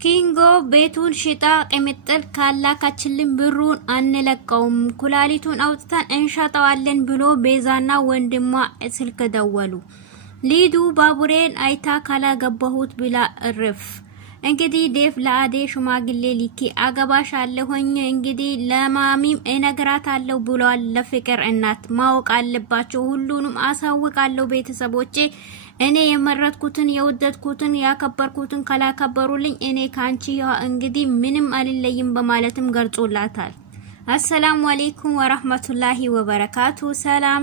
ኪንጎ ቤቱን ሽጣ ቅምጥል ካላካችልን ብሩን አንለቀውም ኩላሊቱን አውጥተን እንሻጣዋለን ብሎ ቤዛና ወንድሟ ስልክ ደወሉ። ሊዱ ባቡሬን አይታ ካላገባሁት ብላ እርፍ። እንግዲህ ዴፍ ለአዴ ሽማግሌ ሊኪ አገባሽ አለሁኝ እንግዲህ ለማሚም እነግራታለሁ ብሏል። ለፍቅር እናት ማወቅ አለባቸው። ሁሉንም አሳውቃለሁ ቤተሰቦቼ እኔ የመረጥኩትን የወደድኩትን ያከበርኩትን ካላከበሩልኝ እኔ ካንቺ እንግዲህ ምንም አልለይም በማለትም ገልጾላታል። አሰላሙ አለይኩም ወራህመቱላሂ ወበረካቱ። ሰላም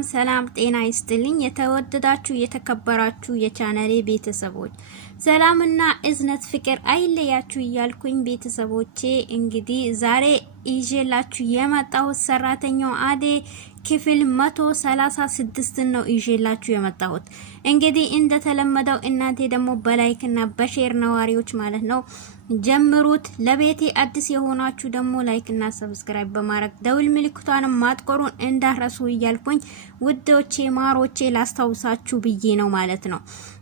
ጤና ይስጥልኝ የተወደዳችሁ የተከበራችሁ የቻናሌ ቤተሰቦች ሰላምና እዝነት ፍቅር አይለያችሁ እያልኩኝ ቤተሰቦቼ እንግዲህ ዛሬ ይዤላችሁ የመጣሁት ሰራተኛው አዴ ክፍል 136 ነው ይዤላችሁ የመጣሁት። እንግዲህ እንደተለመደው እናንተ ደግሞ በላይክና በሼር ነዋሪዎች ማለት ነው ጀምሩት። ለቤቴ አዲስ የሆናችሁ ደግሞ ላይክና ሰብስክራይብ በማድረግ ደውል ምልክቷንም ማጥቆሩን እንዳረሱ እያልኩኝ ውዶቼ ማሮቼ ላስታውሳችሁ ብዬ ነው ማለት ነው።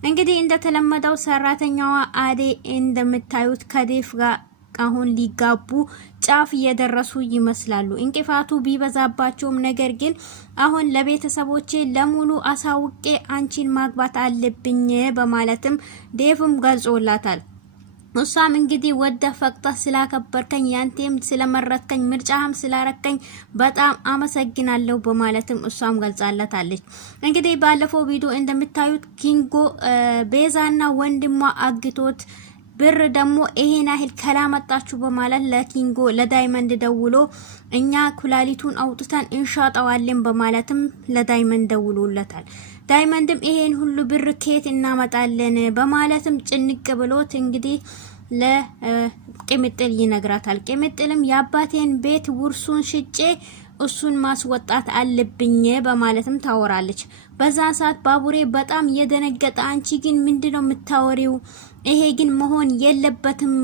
እንግዲህ እንደተለመደው ሰራተኛዋ አዴ እንደምታዩት ከዴፍ ጋር አሁን ሊጋቡ ጫፍ እየደረሱ ይመስላሉ። እንቅፋቱ ቢበዛባቸውም ነገር ግን አሁን ለቤተሰቦቼ ለሙሉ አሳውቄ አንቺን ማግባት አለብኝ በማለትም ዴፍም ገልጾላታል። እሷም እንግዲህ ወደ ፈቅጣ ስላከበርከኝ ያንተም ስለመረጥከኝ ምርጫህም ስላረከኝ በጣም አመሰግናለሁ በማለትም እሷም ገልጻለታለች። እንግዲህ ባለፈው ቪዲዮ እንደምታዩት ኪንጎ ቤዛና ወንድሟ አግቶት ብር ደግሞ ይሄን ያህል ከላመጣችሁ በማለት ለኪንጎ ለዳይመንድ ደውሎ እኛ ኩላሊቱን አውጥተን እንሻጣዋለን በማለትም ለዳይመንድ ደውሎለታል። ዳይመንድም ይሄን ሁሉ ብር ከየት እናመጣለን በማለትም ጭንቅ ብሎት እንግዲህ ለቅምጥል ይነግራታል። ቅምጥልም የአባቴን ቤት ውርሱን ሽጬ እሱን ማስወጣት አለብኝ በማለትም ታወራለች። በዛ ሰዓት ባቡሬ በጣም የደነገጠ አንቺ ግን ምንድነው የምታወሪው? ይሄ ግን መሆን የለበትም።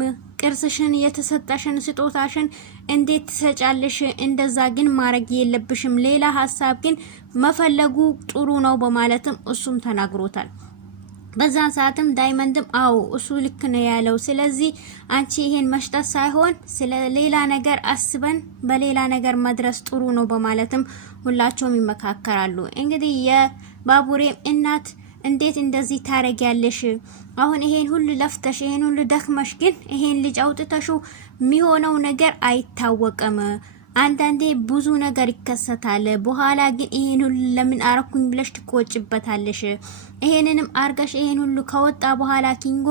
ቅርስሽን የተሰጠሽን ስጦታሽን እንዴት ትሰጫለሽ? እንደዛ ግን ማድረግ የለብሽም። ሌላ ሐሳብ ግን መፈለጉ ጥሩ ነው በማለትም እሱም ተናግሮታል። በዛ ሰዓትም ዳይመንድም አው እሱ ልክ ነው ያለው። ስለዚህ አንቺ ይሄን መሽጠት ሳይሆን ስለ ሌላ ነገር አስበን በሌላ ነገር መድረስ ጥሩ ነው በማለትም ሁላቸውም ይመካከራሉ። እንግዲህ የባቡሬም እናት እንዴት እንደዚህ ታረጊያለሽ? አሁን ይሄን ሁሉ ለፍተሽ ይሄን ሁሉ ደክመሽ ግን ይሄን ልጅ አውጥተሽው የሚሆነው ነገር አይታወቅም። አንዳንዴ ብዙ ነገር ይከሰታል። በኋላ ግን ይሄን ሁሉ ለምን አረኩኝ ብለሽ ትቆጭበታለሽ። ይሄንንም አርጋሽ ይሄን ሁሉ ከወጣ በኋላ ኪንጎ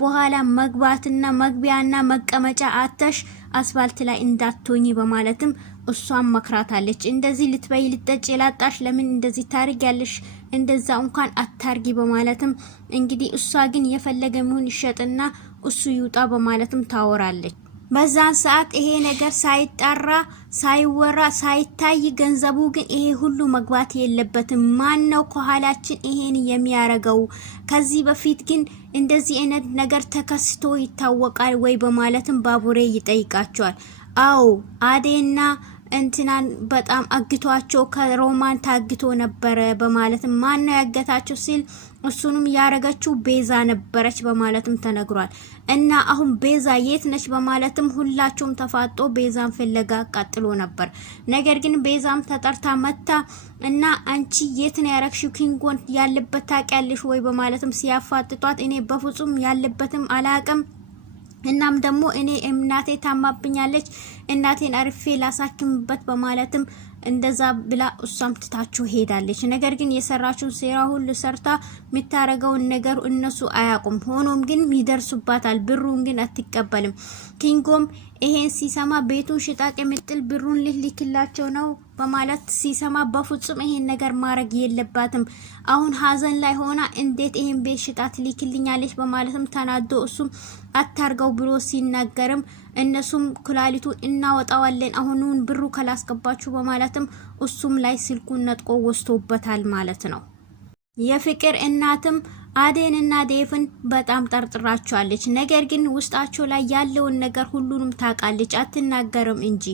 በኋላ መግባትና መግቢያና መቀመጫ አተሽ አስፋልት ላይ እንዳትሆኚ በማለትም እሷም መክራታለች። እንደዚህ ልትበይ ልትጠጪ ላጣሽ ለምን እንደዚህ ታርጊያለሽ? እንደዛ እንኳን አታርጊ በማለትም እንግዲህ እሷ ግን የፈለገ ምን ይሸጥና እሱ ይውጣ በማለትም ታወራለች። በዛን ሰዓት ይሄ ነገር ሳይጣራ ሳይወራ ሳይታይ ገንዘቡ ግን ይሄ ሁሉ መግባት የለበትም። ማን ነው ከኋላችን ይሄን የሚያረገው? ከዚህ በፊት ግን እንደዚህ አይነት ነገር ተከስቶ ይታወቃል ወይ በማለትም ባቡሬ ይጠይቃቸዋል። አው አዴና እንትናን በጣም አግቷቸው ከሮማን ታግቶ ነበር በማለትም ማን ነው ያገታቸው ሲል እሱንም ያረጋችው ቤዛ ነበረች በማለትም ተነግሯል። እና አሁን ቤዛ የት ነች በማለትም ሁላቸውም ተፋጦ ቤዛን ፍለጋ ቀጥሎ ነበር። ነገር ግን ቤዛም ተጠርታ መታ እና አንቺ የት ነው ያረክሽው? ኪንጎን ያለበት ታውቂያለሽ ወይ በማለትም ሲያፋጥጧት እኔ በፍጹም ያለበትም አላቅም እናም ደግሞ እኔ እናቴ ታማብኛለች እናቴን አርፌ ላሳክምበት በማለትም እንደዛ ብላ እሷም ትታችሁ ሄዳለች። ነገር ግን የሰራችው ሴራ ሁሉ ሰርታ የምታረገውን ነገር እነሱ አያቁም። ሆኖም ግን ይደርሱባታል። ብሩን ግን አትቀበልም። ኪንጎም ይሄን ሲሰማ ቤቱን ሽጣ ቅምጥል ብሩን ልልክላቸው ነው በማለት ሲሰማ በፍጹም ይሄን ነገር ማድረግ የለባትም። አሁን ሀዘን ላይ ሆና እንዴት ይሄን ቤት ሽጣት ልክልኛለች በማለትም ተናዶ እሱም አታርገው ብሎ ሲናገርም እነሱም ኩላሊቱ እናወጣዋለን አሁኑን ብሩ ካላስገባችሁ በማለትም እሱም ላይ ስልኩን ነጥቆ ወስቶበታል ማለት ነው። የፍቅር እናትም አዴንና ዴፍን በጣም ጠርጥራቸዋለች። ነገር ግን ውስጣቸው ላይ ያለውን ነገር ሁሉንም ታውቃለች፣ አትናገርም እንጂ።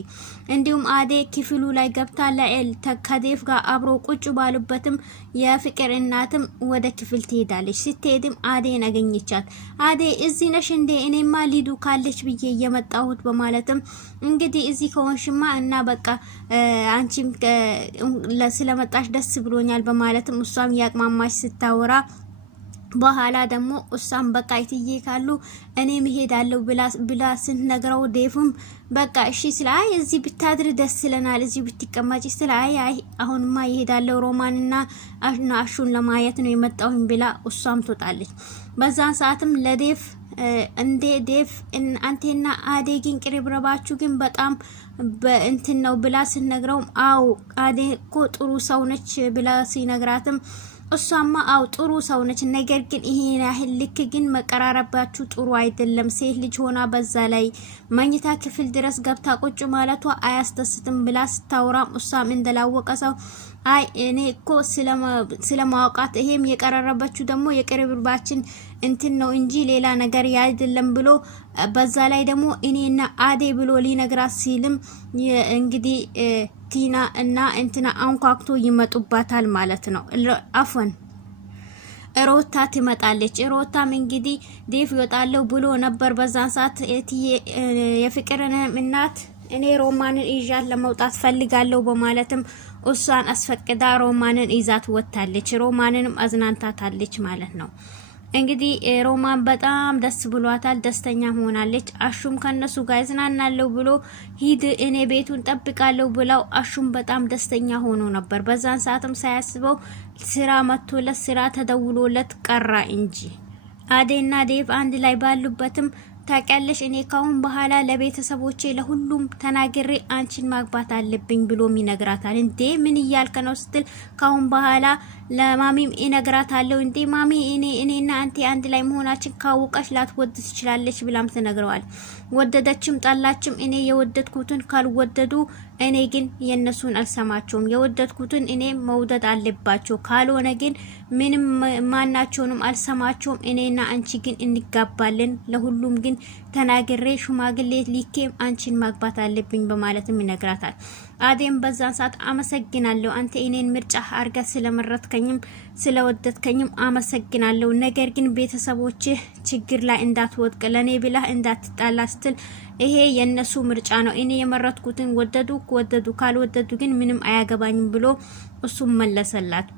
እንዲሁም አዴ ክፍሉ ላይ ገብታ ለኤል ከዴፍ ጋር አብሮ ቁጭ ባሉበትም የፍቅር እናትም ወደ ክፍል ትሄዳለች። ስትሄድም አዴን አገኘቻት። አዴ እዚህ ነሽ እንዴ? እኔማ ሊዱ ካለች ብዬ እየመጣሁት በማለትም እንግዲህ እዚህ ከሆንሽማ እና በቃ አንቺም ስለመጣሽ ደስ ብሎኛል በማለትም እሷም ያቅማማሽ ስታወራ በኋላ ደግሞ እሷም በቃ እትዬ ካሉ እኔ መሄዳለሁ ብላ ስንነግረው ዴፍም በቃ እሺ ስለ አይ እዚህ ብታድር ደስ ይለናል እዚህ ብትቀመጪ ስለ አይ አሁንማ ይሄዳለሁ ሮማንና አሹን ለማየት ነው የመጣሁኝ ብላ እሷም ትወጣለች። በዛን ሰዓትም ለዴፍ እንዴ ዴፍ አንቴና አዴ ግን ቅርብረባችሁ ግን በጣም በእንትን ነው ብላ ስንነግረው አው አዴ እኮ ጥሩ ሰው ነች ብላ ሲነግራትም እሷማ አው ጥሩ ሰው ነች፣ ነገር ግን ይሄን ያህል ልክ ግን መቀራረባችሁ ጥሩ አይደለም። ሴት ልጅ ሆና በዛ ላይ መኝታ ክፍል ድረስ ገብታ ቁጭ ማለቷ አያስደስትም ብላ ስታወራም እሷም እንደላወቀ ሰው አይ እኔ እኮ ስለማውቃት ይሄም የቀረረበችው ደግሞ የቅርብባችን እንትን ነው እንጂ ሌላ ነገር አይደለም ብሎ በዛ ላይ ደግሞ እኔና አዴ ብሎ ሊነግራት ሲልም እንግዲህ ቲና እና እንትና አንኳክቶ ይመጡባታል ማለት ነው። አፈን ሮታ ትመጣለች። ሮታም እንግዲህ ዴፍ ይወጣለው ብሎ ነበር በዛን ሰዓት የፍቅርን እናት እኔ ሮማንን ይዣት ለመውጣት ፈልጋለሁ በማለትም እሷን አስፈቅዳ ሮማንን ይዛት ወጣለች። ሮማንንም አዝናንታታለች ማለት ነው። እንግዲህ ሮማን በጣም ደስ ብሏታል፣ ደስተኛ ሆናለች። አሹም ከነሱ ጋር ይዝናናለው ብሎ ሂድ እኔ ቤቱን ጠብቃለሁ ብለው አሹም በጣም ደስተኛ ሆኖ ነበር። በዛን ሰዓትም ሳያስበው ስራ መጥቶለት ስራ ተደውሎለት ቀራ እንጂ አዴና ዴቭ አንድ ላይ ባሉበትም ታውቂያለሽ እኔ ካሁን በኋላ ለቤተሰቦቼ ለሁሉም ተናግሬ አንቺን ማግባት አለብኝ ብሎም ይነግራታል። እንዴ ምን እያልከ ነው ስትል ካሁን በኋላ ለማሚም ይነግራታለሁ። እንዴ ማሚ እኔና አንተ አንድ ላይ መሆናችን ካወቀሽ ላትወድ ትችላለች ብላም ትነግረዋል። ወደደችም ጠላችም እኔ የወደድኩትን ካልወደዱ እኔ ግን የነሱን አልሰማቸውም። የወደድኩትን እኔ መውደድ አለባቸው፣ ካልሆነ ግን ምንም ማናቸውንም አልሰማቸውም። እኔና አንቺ ግን እንጋባለን፣ ለሁሉም ግን ተናግሬ ሽማግሌ ሊኬም አንቺን ማግባት አለብኝ በማለትም ይነግራታል። አዴም በዛን ሰዓት አመሰግናለሁ አንተ እኔን ምርጫ አርጋ ስለመረጥከኝም ስለወደድከኝም አመሰግናለሁ፣ ነገር ግን ቤተሰቦቼ ችግር ላይ እንዳትወድቅ ለኔ ብላ እንዳትጣላ ስትል ይሄ የነሱ ምርጫ ነው፣ እኔ የመረጥኩትን ወደዱ ካልወደዱ ግን ምንም አያገባኝም ብሎ እሱም መለሰላት።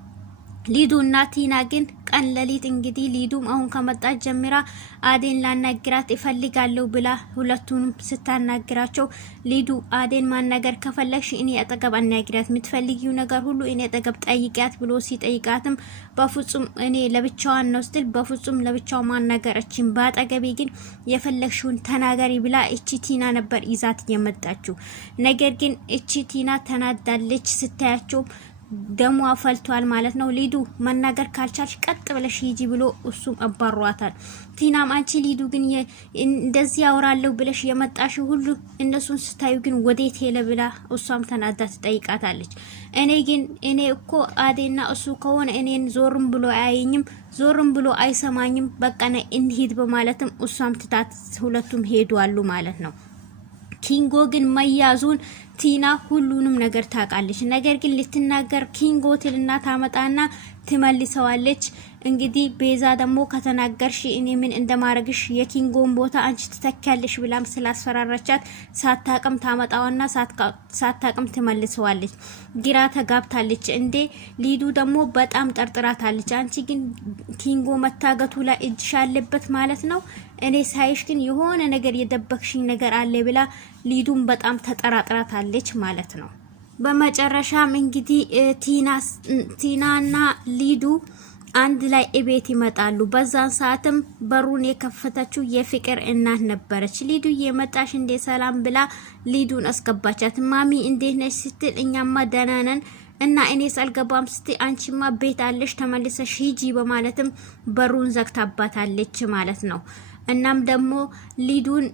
ሊዱ እና ቲና ግን ቀን ለሊት እንግዲህ ሊዱም አሁን ከመጣች ጀምራ አዴን ላናግራት ይፈልጋለሁ ብላ ሁለቱንም ስታናግራቸው ሊዱ አዴን ማናገር ከፈለግሽ እኔ አጠገብ አናግራት፣ የምትፈልጊው ነገር ሁሉ እኔ አጠገብ ጠይቂያት ብሎ ሲጠይቃትም በፍጹም እኔ ለብቻዋን ነው ስትል በፍጹም ለብቻው ማናገረችን በአጠገቤ ግን የፈለግሽውን ተናገሪ ብላ እቺ ቲና ነበር ይዛት የመጣችው። ነገር ግን እቺ ቲና ተናዳለች። ስታያቸው ደሞ አፈልቷል ማለት ነው። ሊዱ መናገር ካልቻልሽ ቀጥ ብለሽ ሂጂ ብሎ እሱም አባሯታል። ቲናም አንቺ ሊዱ ግን እንደዚህ ያወራለሁ ብለሽ የመጣሽ ሁሉ እነሱን ስታዩ ግን ወዴት ሄለ ብላ እሷም ተናዳ ትጠይቃታለች። እኔ እኮ አዴና እሱ ከሆነ እኔን ዞርም ብሎ አያየኝም፣ ዞርም ብሎ አይሰማኝም፣ በቃ ነይ እንሂድ በማለትም እሷም ትታት ሁለቱም ሄዷሉ ማለት ነው። ኪንጎ ግን መያዙን ቲና ሁሉንም ነገር ታውቃለች። ነገር ግን ልትናገር ኪንጎ ትልና ታመጣና ትመልሰዋለች። እንግዲህ ቤዛ ደግሞ ከተናገርሽ እኔ ምን እንደማረግሽ የኪንጎን ቦታ አንቺ ትተካለሽ ብላም ስላስፈራራቻት ሳታቅም ታመጣውና ሳታቅም ትመልሰዋለች። ግራ ተጋብታለች። እንዴ ሊዱ ደግሞ በጣም ጠርጥራታለች። አንቺ ግን ኪንጎ መታገቱ ላይ እጅሽ አለበት ማለት ነው፣ እኔ ሳይሽ ግን የሆነ ነገር የደበክሽኝ ነገር አለ ብላ ሊዱን በጣም ተጠራጥራታለች ማለት ነው። በመጨረሻም እንግዲህ ቲናና ሊዱ አንድ ላይ እቤት ይመጣሉ። በዛን ሰዓትም በሩን የከፈተችው የፍቅር እናት ነበረች። ሊዱ የመጣሽ እንደ ሰላም ብላ ሊዱን አስገባቻት። ማሚ እንዴት ነሽ ስትል እኛማ ደህና ነን እና እኔ ሳልገባም ስትይ አንቺማ ቤት አለሽ ተመልሰሽ ሂጂ በማለትም በሩን ዘግታባታለች ማለት ነው። እናም ደግሞ ሊዱን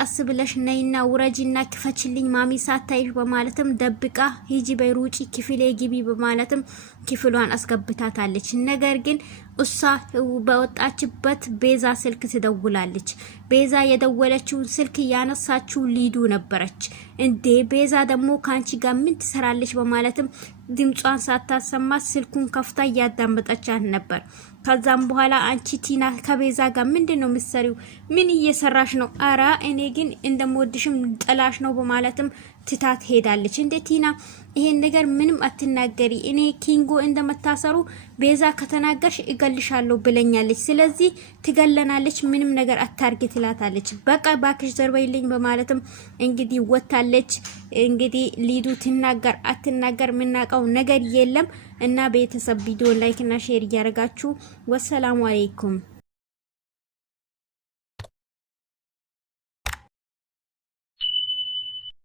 ቀስ ብለሽ ነይና ውረጂና ክፈችልኝ ማሚ ሳታይሽ በማለትም ደብቃ ሂጂ በሩጪ ክፍሌ ግቢ በማለትም ክፍሏን አስገብታታለች። ነገር ግን እሷ በወጣችበት ቤዛ ስልክ ትደውላለች። ቤዛ የደወለችውን ስልክ ያነሳችው ሊዱ ነበረች። እንዴ ቤዛ ደግሞ ካንቺ ጋር ምን ትሰራለች በማለትም ድምጿን ሳታሰማት ስልኩን ከፍታ እያዳመጠቻት ነበር። ከዛም በኋላ አንቺ ቲና ከቤዛ ጋር ምንድነው የምትሰሪው? ምን እየሰራሽ ነው? አራ እኔ ግን እንደምወድሽም ጥላሽ ነው በማለትም ትታት ሄዳለች። እንዴ ቲና ይሄን ነገር ምንም አትናገሪ፣ እኔ ኪንጎ እንደመታሰሩ ቤዛ ከተናገርሽ እገልሻለሁ ብለኛለች፣ ስለዚህ ትገለናለች፣ ምንም ነገር አታርጊ ትላታለች። በቃ ባክሽ ዘርበይልኝ በማለትም እንግዲህ ወታለች። እንግዲህ ሊዱ ትናገር አትናገር ምናቀው ነገር የለም። እና ቤተሰብ ቪዲዮ ላይክ እና ሼር እያደረጋችሁ ወሰላሙ አለይኩም